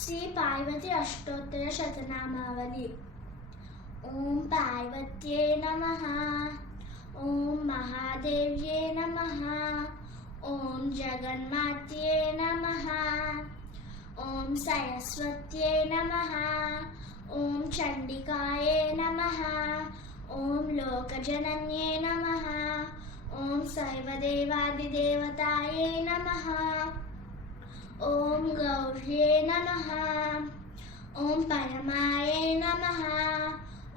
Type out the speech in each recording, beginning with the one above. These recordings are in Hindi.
श्री पार्वती अष्टोत्तर शतनामावली। ओम पार्वत्ये नमः। ओम महादेव्ये नमः। ओम जगन्मात्ये नमः। ओम सरस्वत्ये नमः। ओम चंडिकाये नमः। ओम लोकजनन्ये नमः। ओम सर्वदेवादिदेवताये नमः। ओम गौर्ये नमः। ओम परमाये नमः।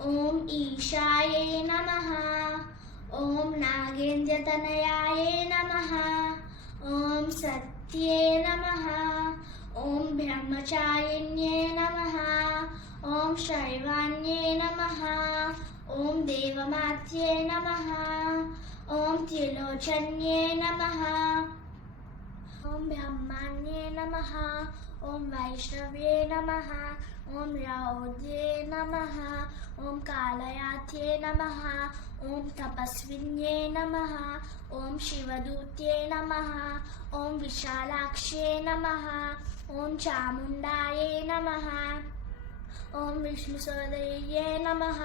ओम ईशाये नमः। ओम नागेन्द्रतनयाये नमः। ओम सत्ये नमः। ओम ब्रह्मचारिण्ये नमः। ओम शैवान्ये नमः। ओम देवमात्ये नमः। ओम त्रिलोचन्ये नमः। ओम ब्रह्माण्ये नमः। ओम वैष्णव्ये नमः। ओम रौद्रे नमः। ओम कालयात्ये नमः। ओम तपस्विन्ये नमः। ओम शिवदूत्ये नमः। ओम विशालाक्ष्ये नमः। ओम चामुण्डाये नमः। ओम विष्णुसोदर्ये नमः।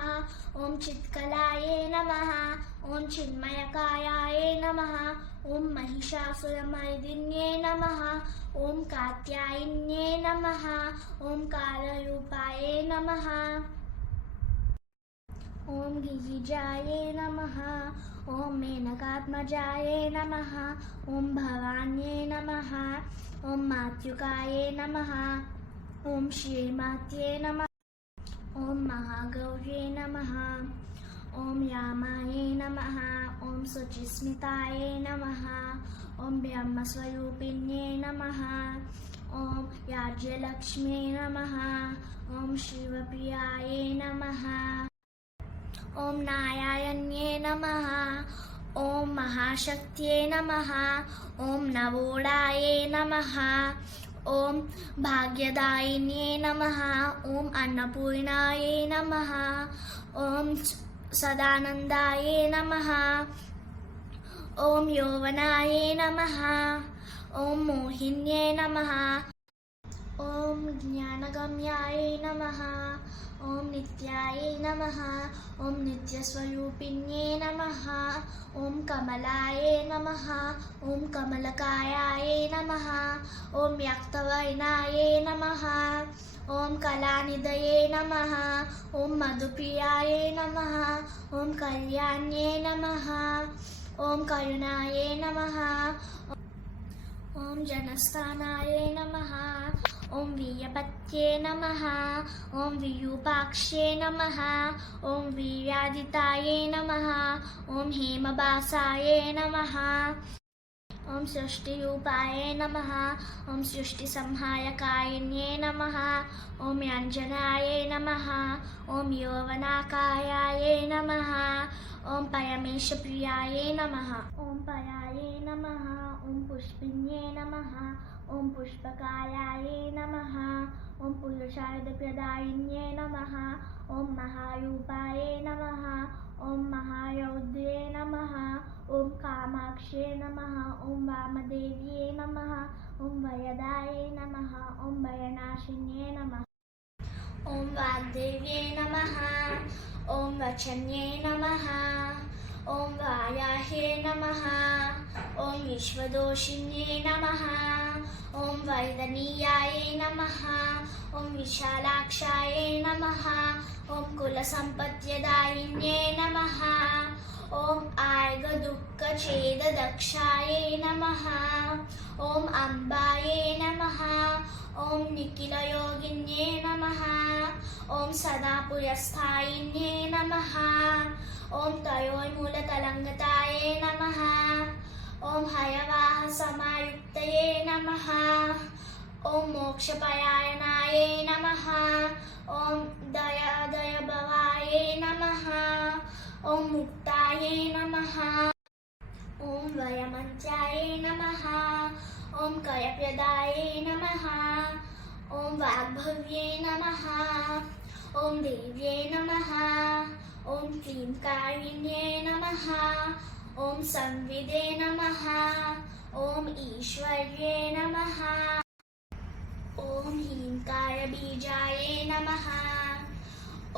ओम चित्कलाये नमः। ओम चिन्मयकायाये नमः। ओम महिषासुरमर्दिन्ये नमः। ओम कात्यायन्ये नमः। ओम कालरूपाये नमः। ओम गिरिजाये नमः। ओम मेनकात्मजाये नमः। ओम भवान्ये नमः। ओम मातृकाये नमः। ओम श्रीमात्ये नमः। ओम महागौर्ये नमः। ओम रामाये नमः। ओम शुचिस्मिताये नमः। ओम ब्रह्मस्वरूपिण्ये नमः। ओम राज्यलक्ष्म्ये नमः। ओम शिवप्रियाये नमः। ओम नारायण्ये नमः। ओम महाशक्त्ये नमः। ओम नवोडाये नमः। ओम भाग्यदायिन्ये नमः। ओम अन्नपूर्णाये नमः। ओम सदानंदाये नमः। ओम यौवनाये नमः। ओम मोहिन्ये नमः। ओम ज्ञानगम्याये नमः। ओम नित्याये नमः। ओम नित्यस्वरूपिण्ये नमः। ओम कमलाये नमः। ओम कमलकायाये नमः। ओम व्यक्तवर्णाये नमः। ओम कलानिधये नमः। ओम मधुप्रियाये नमः। ओम कल्याण्ये नमः। ओम करुणाये नमः। ओम जनस्थानाये नमः। ओम वीर्यपत्ये नमः। ओम विरूपाक्षे नमः। ओम वीर्यादिताये नमः। ओम हेमबासाये नमः। ओम सृष्टिरूपाये नमः। ओम सृष्टिसंहारकारिण्ये नमः। ओम अंजनाये नमः। ओम यौवनाकायाये नमः। ओम परमेशप्रियाये नमः। ओम पराये नमः। ओम पुष्पिन्ये नमः। ओम पुष्पकायाये नमः। ओम पुरुषार्थप्रदायिन्ये नमः। ओम महारूपाये नमः। ओम महारौद्रे नमः। ओम कामाक्षे नमः। ओम वामदेव्ये नमः। ओम वरदाये नमः। ओम वरनाशिन्ये नमः। ओम वाग्देव्ये नमः। ओम वचन्ये नमः। ओम वाराहे नमः। ओम विश्वदोषिन्ये नमः। ओम वर्धनीयाये नमः। ओम विशालाक्षाये नमः। ओम कुलसम्पत्त्यदायिन्ये नमः। ओम आर्गदुःखछेददक्षाये नमः। ओम अम्बाये नमः। ओम निखिलयोगिन्ये नमः। ओम सदापुरस्थायिन्ये नमः। ओम तयोर्मूलतलङ्गताये नमः। ओम हयवाहसमायुक्तये नमः। ओम मोक्षपरायणाये नमः। ओम दयादयभवाये नमः। ओम मुक्ताये नमः। ओम वरमन्त्राये नमः। ओम करप्रदाये नमः। ओम वाग्भव्ये नमः। ओम देव्ये नमः। ओम क्लींकारिण्ये नमः। ओम संविदे नमः। ओम ईश्वर्ये नमः। ओम ह्रींकाय बीजाय नमः।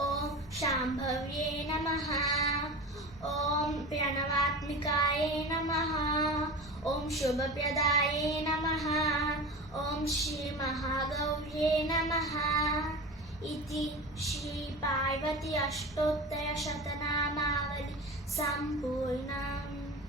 ॐ शाम्भव्ये नमः। ॐ प्रणवात्मिकाय नमः। ॐ शुभप्रदाय नमः। ॐ श्रीमहागौर्ये नमः। इति श्रीपार्वती अष्टोत्तरशतनामावली सम्पूर्णम्।